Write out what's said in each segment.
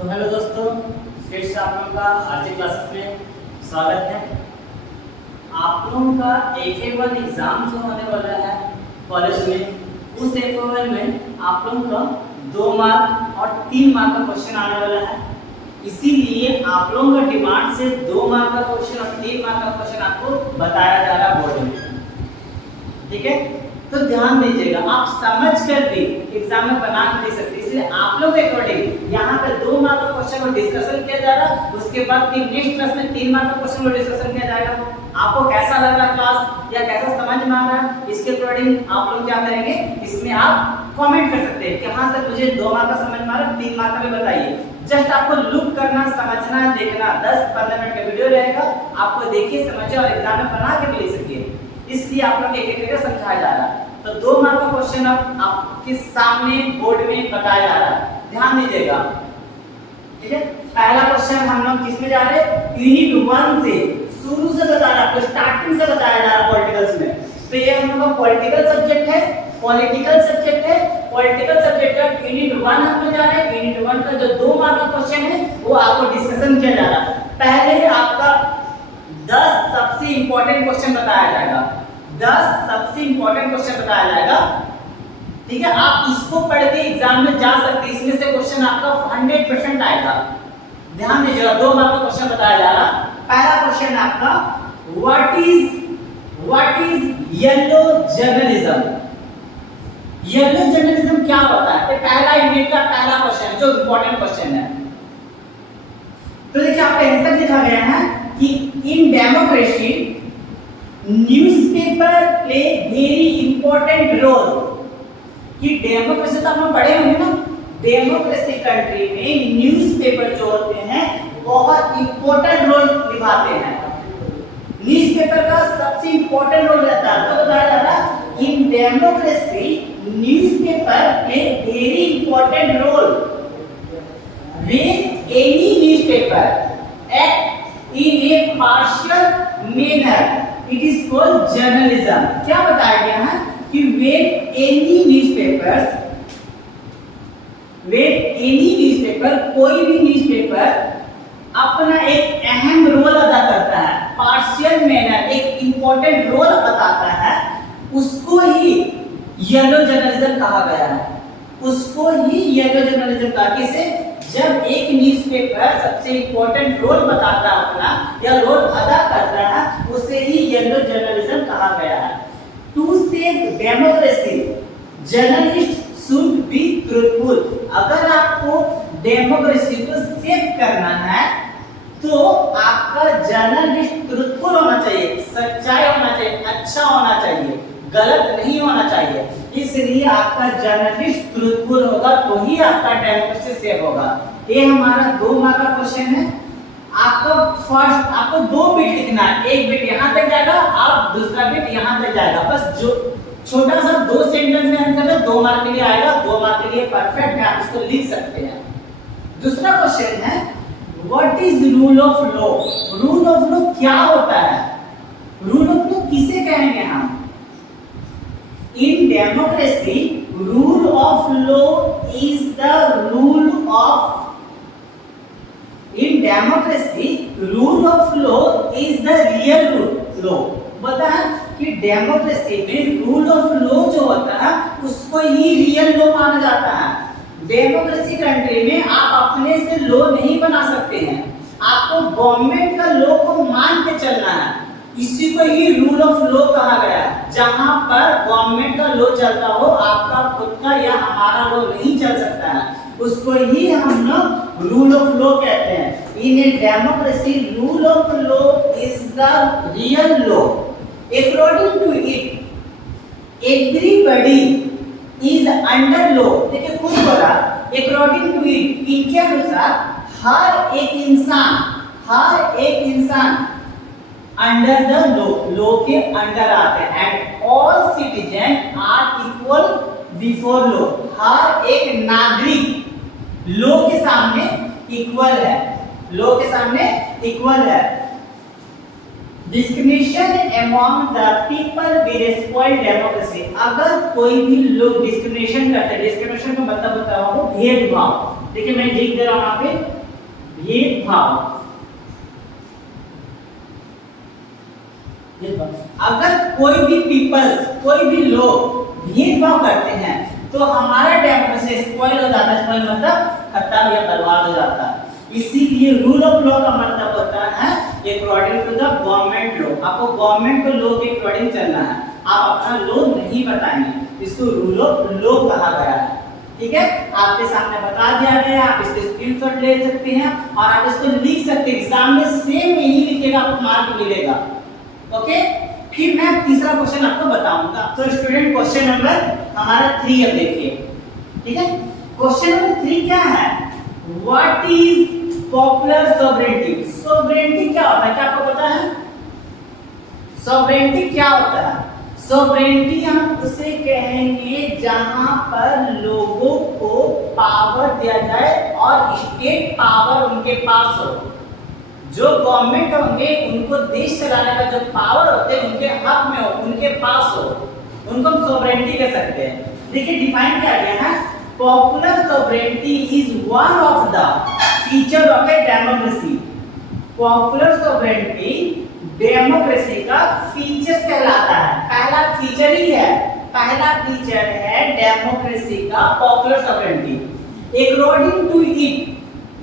तो हेलो दोस्तों, फिर से आप लोगों का आज के क्लासेस में स्वागत है। आप लोगों का FA1 एग्जाम जो होने वाला है कॉलेज में, उस FA1 में आप लोगों का 2 मार्क और 3 मार्क का क्वेश्चन आने वाला है। इसीलिए आप लोगों का डिमांड से 2 मार्क का क्वेश्चन और 3 मार्क का क्वेश्चन आपको बताया जा रहा है बोर्ड में, ठीक है। तो ध्यान दीजिएगा, आप समझ कर भी एग्जाम में बना के दे सकते हैं। इसलिए आप लोग के अकॉर्डिंग यहाँ पे 2 मार्क का क्वेश्चन को डिस्कशन किया जा रहा है, उसके बाद नेक्स्ट क्लास में 3 मार्क का क्वेश्चन को डिस्कशन किया जाएगा। आपको कैसा लग रहा है क्लास या कैसा समझ में आ रहा है, इसके अकॉर्डिंग आप लोग क्या करेंगे, इसमें आप कमेंट कर सकते हैं कि हाँ सर मुझे 2 मार्क का समझ में आ रहा है, 3 मार्क का भी बताइए। जस्ट आपको लुक करना, समझना, देखना, 10-15 मिनट का वीडियो रहेगा, आपको देखिए, समझिए और एग्जाम में बना के भी ले सकिए। इसलिए आप लोग एक-एक करके समझाया जा रहा है। तो 2 मार्क का क्वेश्चन अब आपके सामने बोर्ड में बताया जा रहा है, ध्यान दीजिएगा, ठीक है। पहला क्वेश्चन हम लोग किस में जा रहे हैं, यूनिट 1 से शुरू से बता रहा है, आपको स्टार्टिंग से बताया जा रहा है पॉलिटिकल्स में। तो ये हम लोग का पॉलिटिकल सब्जेक्ट है, पॉलिटिकल सब्जेक्ट है। पॉलिटिकल सब्जेक्ट का यूनिट 1 हम लोग जा रहे हैं। यूनिट 1 का जो 2 मार्क का क्वेश्चन है वो आपको डिस्कशन किया जा रहा है। पहले आपका 10 सबसे इंपॉर्टेंट क्वेश्चन बताया जाएगा, 10 सबसे इंपॉर्टेंट क्वेश्चन बताया जाएगा, ठीक है। आप इसको पढ़ के एग्जाम में जा सकते हैं, इसमें से क्वेश्चन आपका 100% आएगा। ध्यान दीजिएगा, 2 मार्क का क्वेश्चन बताया जा रहा है। पहला क्वेश्चन आपका what is yellow journalism. Yellow journalism क्या होता है, पहला यूनिट का पहला क्वेश्चन जो इंपॉर्टेंट क्वेश्चन है। तो देखिए आपका आंसर लिखा गया है कि in democracy newspaper play very important role. कि डेमोक्रेसी तो आप लोग पढ़े होंगे ना, डेमोक्रेसी कंट्री में न्यूज़पेपर जो होते हैं बहुत इंपॉर्टेंट रोल निभाते हैं। न्यूज़पेपर का सबसे इंपॉर्टेंट रोल रहता है। तो बताया जा रहा है in democracy newspaper play very important role when any newspaper act in a partial manner it is called journalism। क्या बताया गया है कि when any newspaper कोई भी न्यूज़पेपर अपना एक अहम रोल अदा करता है, पार्शियल मैनर एक इंपॉर्टेंट रोल बताता है, उसको ही येलो जर्नलिज्म कहा गया है। उसको ही येलो जर्नलिज्म कहा। किसे, जब एक न्यूज़पेपर सबसे इंपॉर्टेंट रोल बताता है अपना या रोल अदा करता है, उसे ही येलो जर्नलिज्म कहा गया है। To save democracy journalist should be truthful. अगर आपको डेमोक्रेसी को सेव करना है तो आपका जर्नलिस्ट ट्रूथफुल होना चाहिए, सच्चाई होना चाहिए, अच्छा होना चाहिए, गलत नहीं होना चाहिए। इसलिए आपका जर्नलिस्ट ट्रूथफुल होगा तो ही आपका डेमोक्रेसी सेव होगा। ये हमारा 2 मार्क का क्वेश्चन है। आपको 2 बिट लिखना है, एक बिट यहाँ तक जाएगा और दूसरा बिट यहाँ तक जाएगा। बस जो छोटा सा 2 सेंटेंस में आंसर है, 2 मार्क के लिए आएगा, 2 मार्क के लिए परफेक्ट है, आप इसको लिख सकते हैं। दूसरा क्वेश्चन है what is rule of law. Rule of law क्या होता है, रूल ऑफ लॉ किसे कहेंगे हम। In democracy, rule of law is the rule of. In democracy, rule of law is the real law. बता कि डेमोक्रेसी में रूल ऑफ लॉ जो होता है उसको ही रियल लॉ माना जाता है। डेमोक्रेसी कंट्री में आप अपने से लॉ नहीं बना सकते हैं, आपको गवर्नमेंट का लॉ को मान के चलना है। इसी को ही रूल ऑफ लॉ कहा गया है। जहां पर गवर्नमेंट का लॉ चलता हो, आपका खुद का या हमारा लॉ नहीं चल सकता है, उसको ही हम लोग रूल ऑफ लॉ कहते हैं। In a democracy rule of law is the real law. According to it everybody is under law. देखिए खुद बोला अकॉर्डिंग टू इट, इनके अनुसार हर एक इंसान अंडर द लॉ के अंडर आते हैं। And all citizen are equal before law. हर एक नागरिक लॉ के सामने इक्वल है, लॉ के सामने इक्वल है। Discrimination among the people will spoil democracy. अगर कोई भी लोग डिस्क्रिमिनेशन करते हैं, डिस्क्रिमिनेशन का मतलब होता है वो भेदभाव, देखिए मैं लिख दे रहा हूं यहाँ पे भेदभाव। अगर कोई भी पीपल्स, कोई भी लोग भेदभाव करते हैं तो हमारा डेमोक्रेसी स्पॉइल हो जाता है। स्पॉइल मतलब खत्म या बर्बाद हो जाता है। इसीलिए रूल ऑफ लॉ का मतलब होता है according to the government law. आपको गवर्नमेंट को लॉ के अकॉर्डिंग चलना है, आप अपना लॉ नहीं बताएंगे, इसको रूल ऑफ लॉ कहा गया है। ठीक है, आपके सामने बता दिया गया है, आप इसके स्क्रीनशॉट ले सकते हैं और आप इसको लिख सकते हैं। एग्जाम में सेम यही लिखेगा, आपको मार्क मिलेगा। ओके, फिर मैं तीसरा क्वेश्चन आपको बताऊंगा। तो स्टूडेंट क्वेश्चन नंबर हमारा 3 अब देखिए। ठीक है, क्वेश्चन नंबर 3 क्या है? What is popular sovereignty? Sovereignty क्या होता है, क्या आपको पता है? सॉवरेनिटी क्या होता है? सॉवरेनिटी हम उसे कहेंगे जहां पर लोगों को पावर दिया जाए और स्टेट पावर उनके पास हो। जो गवर्नमेंट होंगे उनको देश चलाने का जो पावर होते हैं उनके हक में हो, उनके पास हो, उनको हम सॉवरेनिटी कह सकते हैं। देखिए डिफाइन किया गया है, popular sovereignty is one of the feature of a democracy. Popular sovereignty democracy का फीचर कहलाता है। पहला फीचर ही है, पहला फीचर है डेमोक्रेसी का popular sovereignty. According to it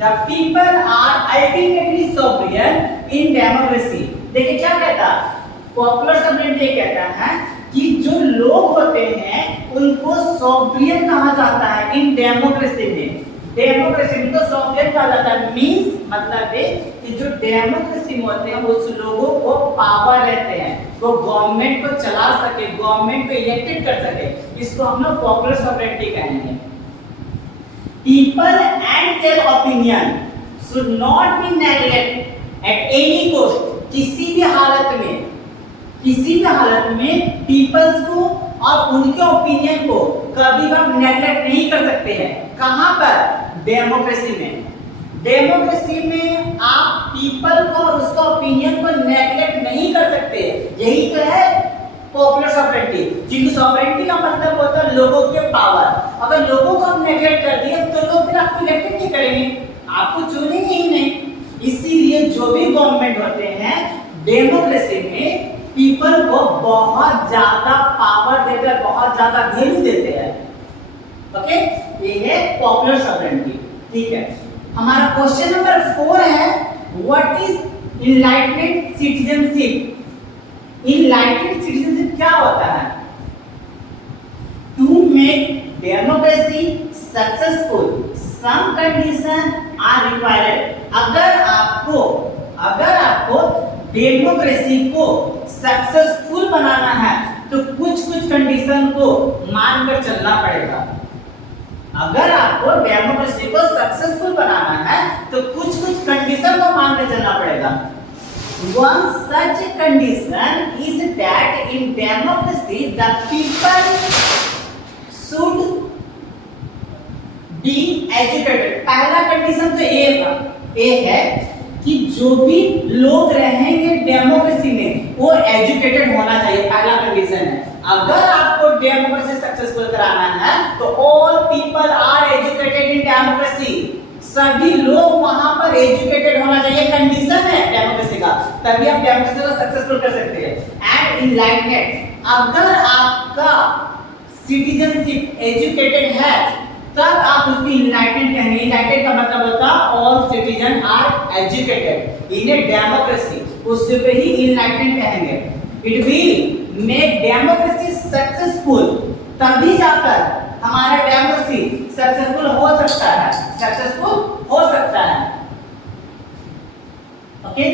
The people are ultimately sovereign in democracy। देखिए क्या कहता है पॉपुलर सॉवरेनिटी, कहता है कि जो लोग होते हैं उनको सोवरियन कहा जाता है इन डेमोक्रेसी में। डेमोक्रेसी में तो सोवरियन कहा जाता है, मींस मतलब है कि जो डेमोक्रेसी में होते हैं उस लोगों को पावर रहते हैं, वो गवर्नमेंट को चला सके, गवर्नमेंट को इलेक्टेड कर सके, इसको हम लोग पॉपुलर सॉवरेनिटी कहेंगे। People and their opinion should not be neglected at any cost। किसी भी हालत में पीपल्स को और उनके ओपिनियन को कभी हम नेगलेक्ट नहीं कर सकते हैं। कहां पर? डेमोक्रेसी में। डेमोक्रेसी में आप पीपल को और उसका ओपिनियन को नेगलेक्ट नहीं कर सकते। यही तो है पॉपुलर सॉवरेनिटी। क्योंकि सॉवरेनिटी का मतलब होता है लोगों के पावर। अगर लोगों को हम नेगलेक्ट कर दिए तो लोग फिर आपको इलेक्टेड नहीं करेंगे, आपको चुनेंगे ही नहीं। इसीलिए जो भी गवर्नमेंट होते हैं डेमोक्रेसी में पीपल को बहुत ज्यादा पावर देते हैं, बहुत ज्यादा वैल्यू देते हैं। ओके, ये है पॉपुलर सॉवरेनिटी। ठीक है, हमारा क्वेश्चन नंबर 4 है, what is enlightenment citizenship? Enlightened citizenship क्या होता है? To make democracy successful some condition are required. अगर आपको डेमोक्रेसी को सक्सेसफुल बनाना है तो कुछ कंडीशन को मानकर चलना पड़ेगा। अगर आपको डेमोक्रेसी को सक्सेसफुल बनाना है तो कुछ कंडीशन को मानकर चलना पड़ेगा। One such condition is that in democracy the people should be educated। पहला कंडीशन तो ये है कि जो भी लोग रहेंगे डेमोक्रेसी में वो एजुकेटेड होना चाहिए। पहला कंडीशन है, अगर आपको डेमोक्रेसी सक्सेसफुल कराना है तो all people are educated in democracy. सभी लोग वहां पर एजुकेटेड होना चाहिए, कंडीशन है डेमोक्रेसी का, तभी आप डेमोक्रेसी को सक्सेसफुल कर सकते हैं। एंड इनलाइटमेंट, अगर आपका सिटीजनशिप एजुकेटेड है तब आप उसकी इनलाइटेड कहेंगे। इनलाइटेड का मतलब होता है all citizen are educated in a democracy, उससे ही इनलाइटेड कहेंगे। It will make democracy successful, तभी जाकर हमारा डेमोक्रेसी सक्सेसफुल हो सकता है, सक्सेसफुल हो सकता है। Okay,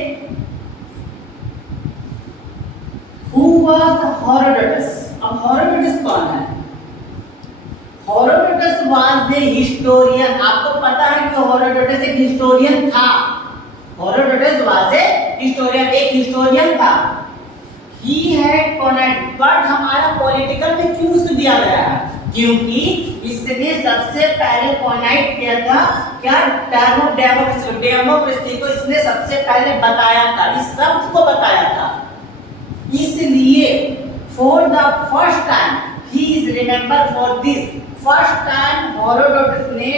who was Herodotus? अब हेरोडोटस कौन है? Herodotus was the historian. आपको पता है कि हेरोडोटस एक हिस्टोरियन था। हेरोडोटस वाज ए हिस्टोरियन, एक हिस्टोरियन था। ही हैड कॉनेक्ट, बट हमारा पॉलिटिकल में क्यों उसको दिया गया है? क्योंकि इसने सबसे पहले कॉनाइट किया था क्या? Term of democracy. डेमोक्रेसी को इसने सबसे पहले बताया था, इस शब्द को बताया था। इसलिए for the first time he is remember for this. First time Herodotus ने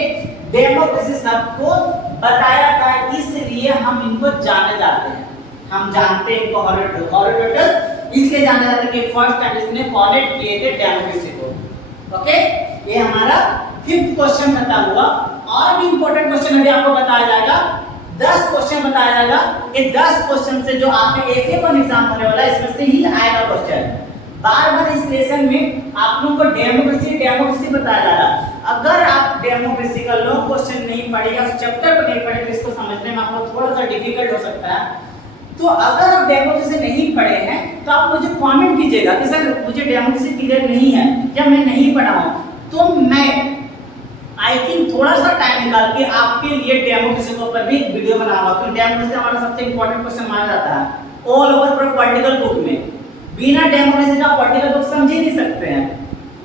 डेमोक्रेसी सबको बताया था, इसलिए हम इनको जाने जाते हैं, हम जानते हैं इनको हेरोडोटस इसके जाने जाते हैं कि फर्स्ट टाइम इसने कॉलेक्ट किए थे डेमोक्रेसी को। ओके, ये हमारा 5th क्वेश्चन खत्म हुआ। और भी इंपॉर्टेंट क्वेश्चन अभी आपको बताया जाएगा, 10 क्वेश्चन बताया जाएगा। ये 10 क्वेश्चन से जो आपके FA1 एग्जाम होने वाला है इसमें से ही आएगा क्वेश्चन। बार-बार इस लेसन में आप लोगों को डेमोक्रेसी बताया जा रहा। अगर आप डेमोक्रेसी का लॉन्ग क्वेश्चन नहीं पढ़े या उस चैप्टर को नहीं पढ़े तो इसको समझने में आपको थोड़ा सा डिफिकल्ट हो सकता है। तो अगर आप डेमोक्रेसी नहीं पढ़े हैं तो आप मुझे कमेंट कीजिएगा कि सर मुझे डेमोक्रेसी क्लियर नहीं है या मैं नहीं पढ़ा हूं, तो मैं आई थिंक थोड़ा सा टाइम निकाल के आपके लिए डेमोक्रेसी के ऊपर भी एक वीडियो बनाऊंगा। तो डेमोक्रेसी हमारा सबसे इंपॉर्टेंट क्वेश्चन माना जाता है ऑल ओवर पूरे पॉलिटिकल बुक में। बिना डेमोक्रेसी का पॉलिटिकल बुक समझ ही नहीं सकते हैं।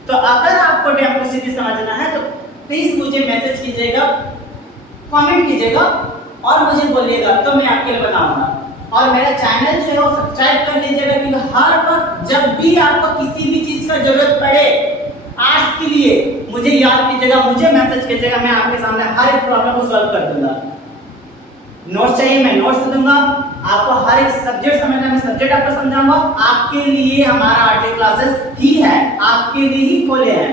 तो अगर आपको डेमोक्रेसी की समझना है तो प्लीज मुझे मैसेज कीजिएगा, कमेंट कीजिएगा और मुझे बोलिएगा, तो मैं आपके लिए बनाऊंगा। और मेरा चैनल जो है वो सब्सक्राइब कर लीजिएगा, क्योंकि हर वक्त जब भी आपको किसी भी चीज का जरूरत पड़े आज के लिए मुझे याद कीजिएगा, मुझे मैसेज कीजिएगा, मैं आपके सामने हर एक प्रॉब्लम को सॉल्व कर दूंगा। नोट्स चाहिए मैं नोट्स दूंगा, आपको हर एक सब्जेक्ट समझना मैं सब्जेक्ट आपको समझाऊंगा। आपके लिए हमारा आरटी क्लासेस ही है, आपके लिए ही खोले हैं।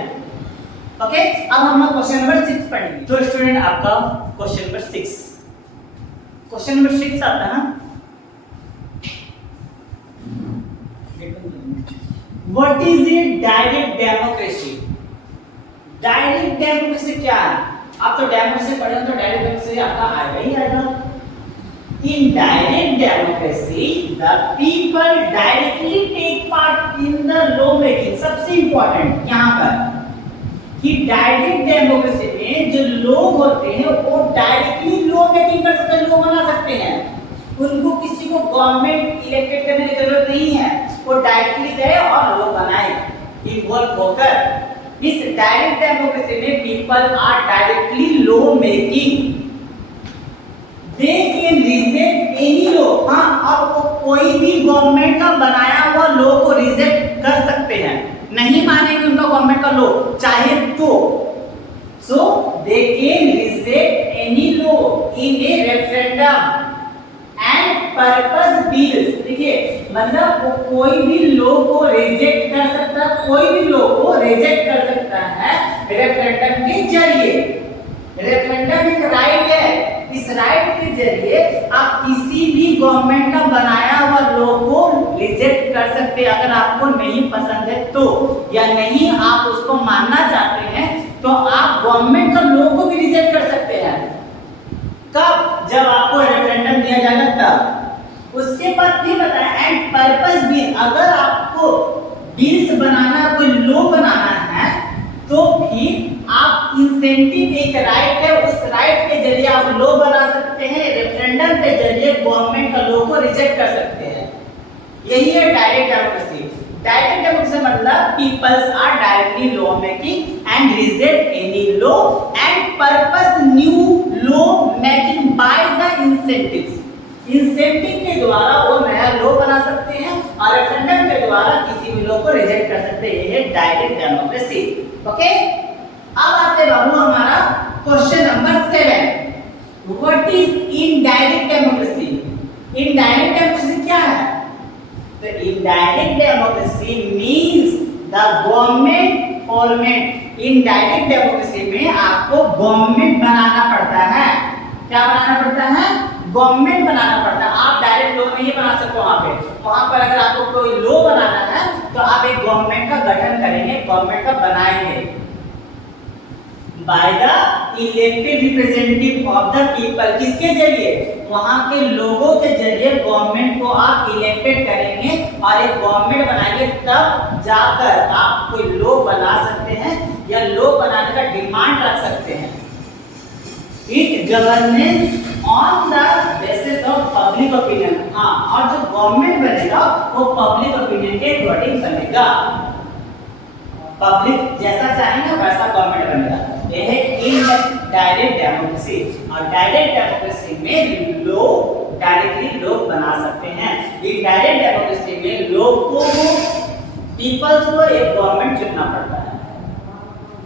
ओके, अब हम क्वेश्चन नंबर 6 पढ़ेंगे। तो स्टूडेंट आपका क्वेश्चन नंबर 6, क्वेश्चन नंबर 6 आता है ना, what is a direct democracy. Direct democracy क्या है? आप तो डेमोक्रेसी पढ़े हो तो डायरेक्ट डेमोक्रेसी आपका आएगा ही आएगा। In direct democracy, the people directly take part in the law making। सबसे important यहाँ पर कि डायरेक्ट डेमोक्रेसी में जो लोग होते हैं वो डायरेक्टली लॉ मेकिंग कर सकते हैं, लॉ बना सकते हैं। उनको किसी को गवर्नमेंट इलेक्टेड करने की जरूरत नहीं है, वो डायरेक्टली गए और लॉ बनाए इन्वॉल्व होकर। इस डायरेक्ट डेमोक्रेसी में people are directly law making, they can reject any law. हाँ, अब वो कोई भी गवर्नमेंट का बनाया हुआ लॉ को रिजेक्ट कर सकते हैं, नहीं मानेंगे उनका गवर्नमेंट का लॉ चाहे तो। So they can reject any law in a referendum and purpose bills. देखिए मतलब वो कोई भी लॉ को रिजेक्ट कर सकता है, कोई भी लॉ को रिजेक्ट कर सकता है रेफरेंडम के जरिए। रेफरेंडम एक राइट है, इस राइट के जरिए आप किसी भी गवर्नमेंट का बनाया हुआ लॉ को रिजेक्ट कर सकते हैं। अगर आपको नहीं पसंद है तो, या नहीं आप उसको मानना चाहते हैं तो आप गवर्नमेंट का लॉ को भी रिजेक्ट कर सकते हैं। कब? जब आपको रेफरेंडम दिया जाएगा तब। उसके बाद ये बताया एंड पर्पस भी, अगर आपको बिल्स बनाना, कोई लॉ बनाना है तो फिर आप इंसेंटिव, एक राइट है, उस राइट के जरिए आप लॉ बना सकते हैं, रेफरेंडम के जरिए गवर्नमेंट का लॉ को रिजेक्ट कर सकते हैं। यही है डायरेक्ट डेमोक्रेसी। डायरेक्ट डेमोक्रेसी मतलब peoples are directly law making and reject any law and purpose new law making by the incentives. Incentive के द्वारा वो नया लॉ बना सकते हैं और रेफरेंडम के द्वारा किसी भी लॉ को रिजेक्ट कर सकते हैं। ये है डायरेक्ट डेमोक्रेसी। ओके, अब आते बाबू हमारा question number 7, what is indirect democracy. Indirect democracy क्या है? तो indirect democracy means the government format. Indirect democracy में आपको गवर्नमेंट बनाना पड़ता है। क्या बनाना पड़ता है? गवर्नमेंट बनाना पड़ता है। आप डायरेक्ट लॉ नहीं बना सकते वहां पे। वहां पर अगर आपको कोई लॉ बनाना है तो आप एक गवर्नमेंट का गठन करेंगे, गवर्नमेंट का बनाएंगे by the elected representative of the people. किसके जरिए? वहां के लोगों के जरिए गवर्नमेंट को आप इलेक्टेड करेंगे और एक गवर्नमेंट बनाएंगे, तब जाकर आप कोई लॉ बना सकते हैं या लॉ बनाने का डिमांड रख सकते हैं। It governance on the basis of public opinion. हाँ, और जो गवर्नमेंट बनेगा वो पब्लिक ओपिनियन के अकॉर्डिंग बनेगा। पब्लिक जैसा चाहेंगे वैसा गवर्नमेंट बनेगा। यह है इनडायरेक्ट डेमोक्रेसी। और डायरेक्ट डेमोक्रेसी में लोग डायरेक्टली लोग बना सकते हैं। इनडायरेक्ट डेमोक्रेसी में लोग को, पीपल्स को एक गवर्नमेंट चुनना पड़ता है।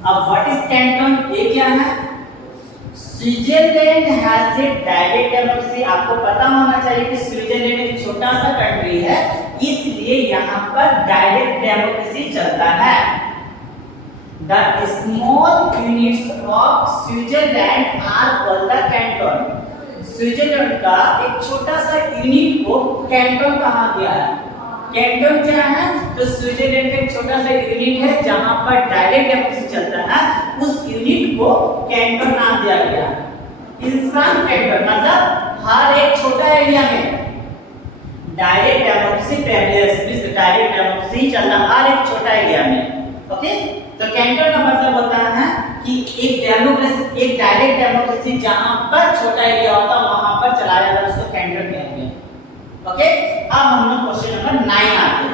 अब व्हाट इज कैंटन, ये क्या है? Switzerland has a direct democracy. आपको पता होना चाहिए कि स्विट्जरलैंड एक छोटा सा कंट्री है, इसलिए यहाँ पर डायरेक्ट डेमोक्रेसी चलता है। The small units of Switzerland are called the canton। Switzerland का एक छोटा सा यूनिट को कैंटन कहा गया है। कैंटन क्या है? तो स्विट्जरलैंड का एक छोटा सा यूनिट है जहां पर डायरेक्ट डेमोक्रेसी चलता है, उस यूनिट को कैंटन नाम दिया गया। इंसान कैंटन मतलब हर एक छोटा एरिया में direct democracy prevalence, direct democracy चलता हर एक छोटा एरिया में। ओके, तो कैंटन का मतलब होता है कि एक डेमोक्रेसी, एक डायरेक्ट डेमोक्रेसी जहां पर छोटा एरिया होता है वहां पर चलाया जाता है, उसको कैंटन कहते हैं। ओके, अब हम लोग क्वेश्चन नंबर 9 आते हैं।